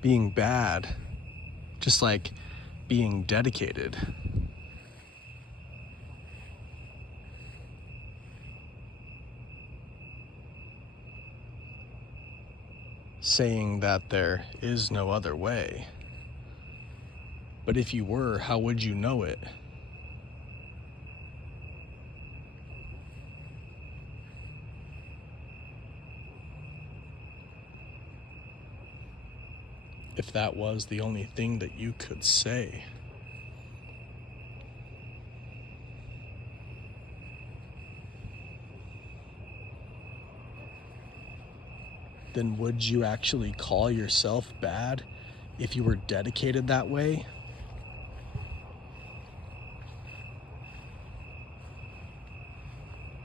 being bad, just like being dedicated. Saying that there is no other way. But if you were, how would you know it? If that was the only thing that you could say. Then would you actually call yourself bad if you were dedicated that way?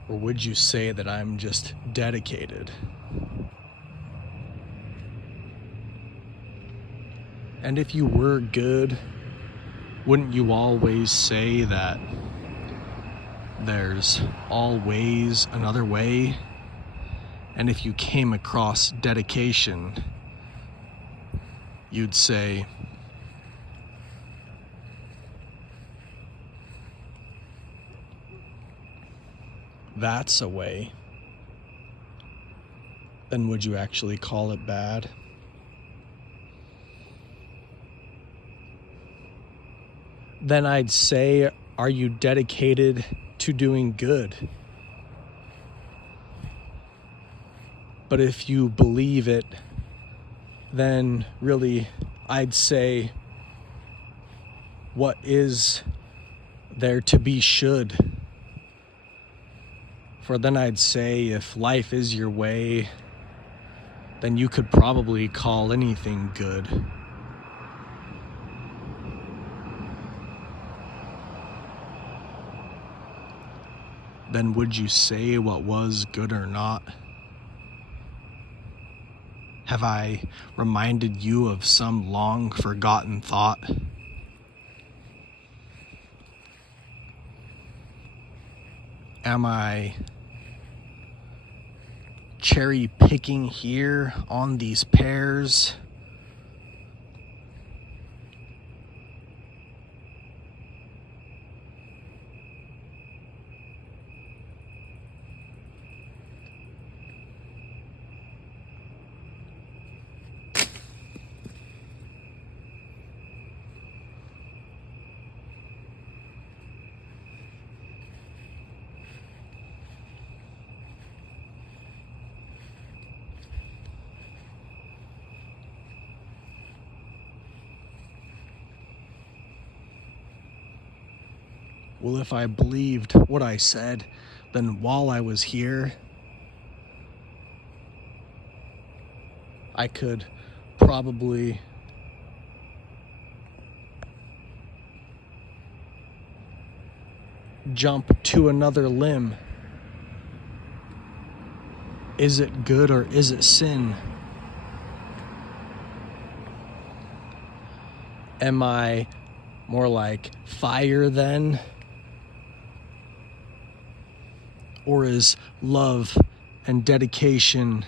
Or would you say that I'm just dedicated? And if you were good, wouldn't you always say that there's always another way? And if you came across dedication, you'd say, that's a way. Then would you actually call it bad? Then I'd say, are you dedicated to doing good? But if you believe it, then really I'd say, what is there to be should? For then I'd say, if life is your way, then you could probably call anything good. Then would you say what was good or not? Have I reminded you of some long forgotten thought? Am I cherry picking here on these pears? Well, if I believed what I said, then while I was here, I could probably jump to another limb. Is it good or is it sin? Am I more like fire then? Or is love and dedication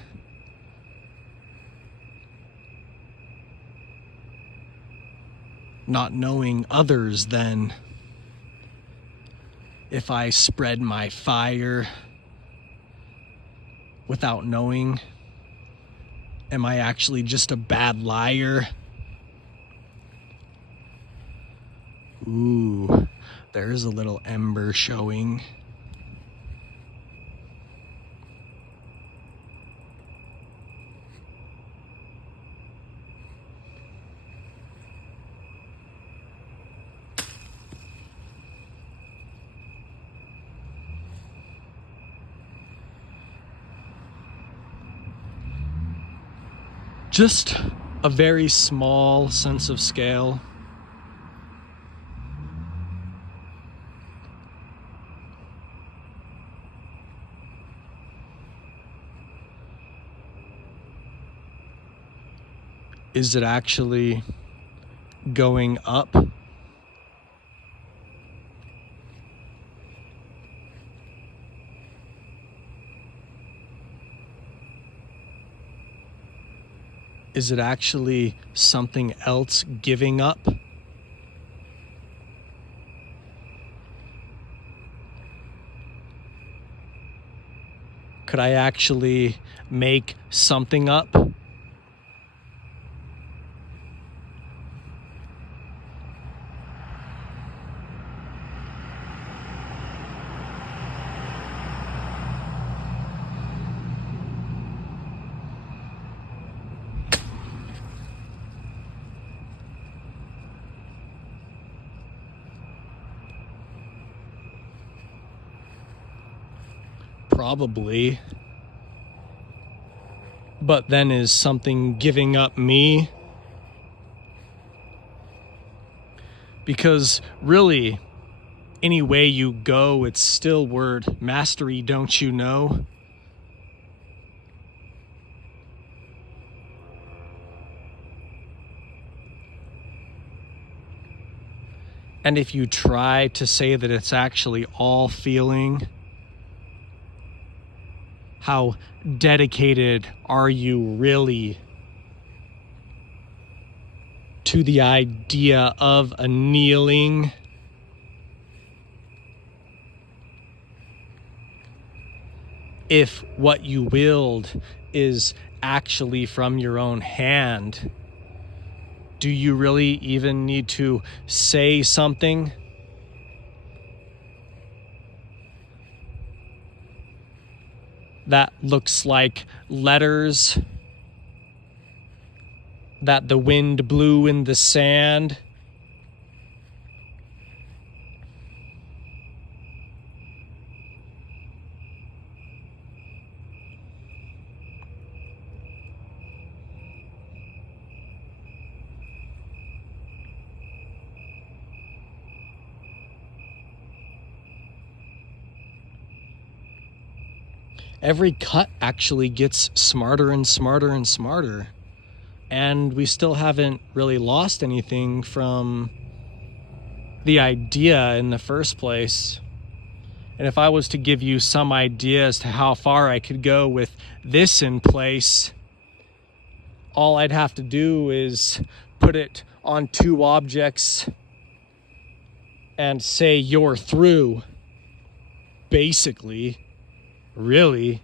not knowing others then? If I spread my fire without knowing, am I actually just a bad liar? Ooh, there's a little ember showing. Just a very small sense of scale. Is it actually going up? Is it actually something else giving up? Could I actually make something up? Probably. But then is something giving up me? Because really, any way you go, it's still word mastery, don't you know? And if you try to say that it's actually all feeling, how dedicated are you really to the idea of annealing? If what you willed is actually from your own hand, do you really even need to say something? That looks like letters that the wind blew in the sand? Every cut actually gets smarter and smarter and smarter. And we still haven't really lost anything from the idea in the first place. And if I was to give you some idea as to how far I could go with this in place, all I'd have to do is put it on two objects and say you're through. Basically. Really?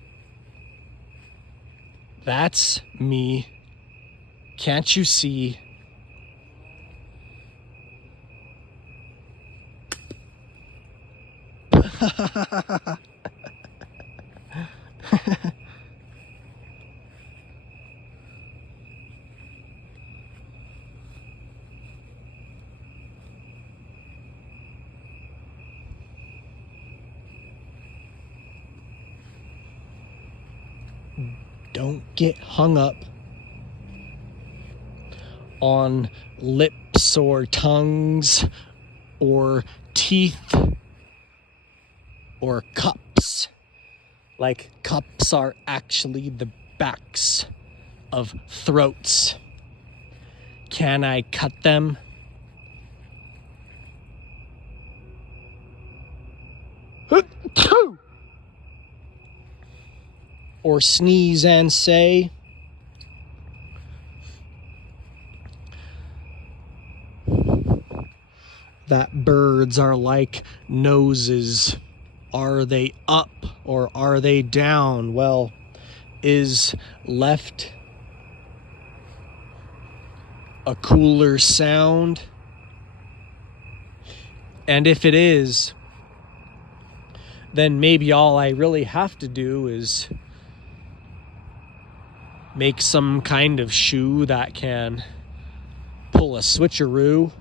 That's me. Can't you see? Don't get hung up on lips or tongues or teeth or cups. Like cups are actually the backs of throats. Can I cut them? Or sneeze and say, that birds are like noses. Are they up or are they down? Well, is left a cooler sound? And if it is, then maybe all I really have to do is make some kind of shoe that can pull a switcheroo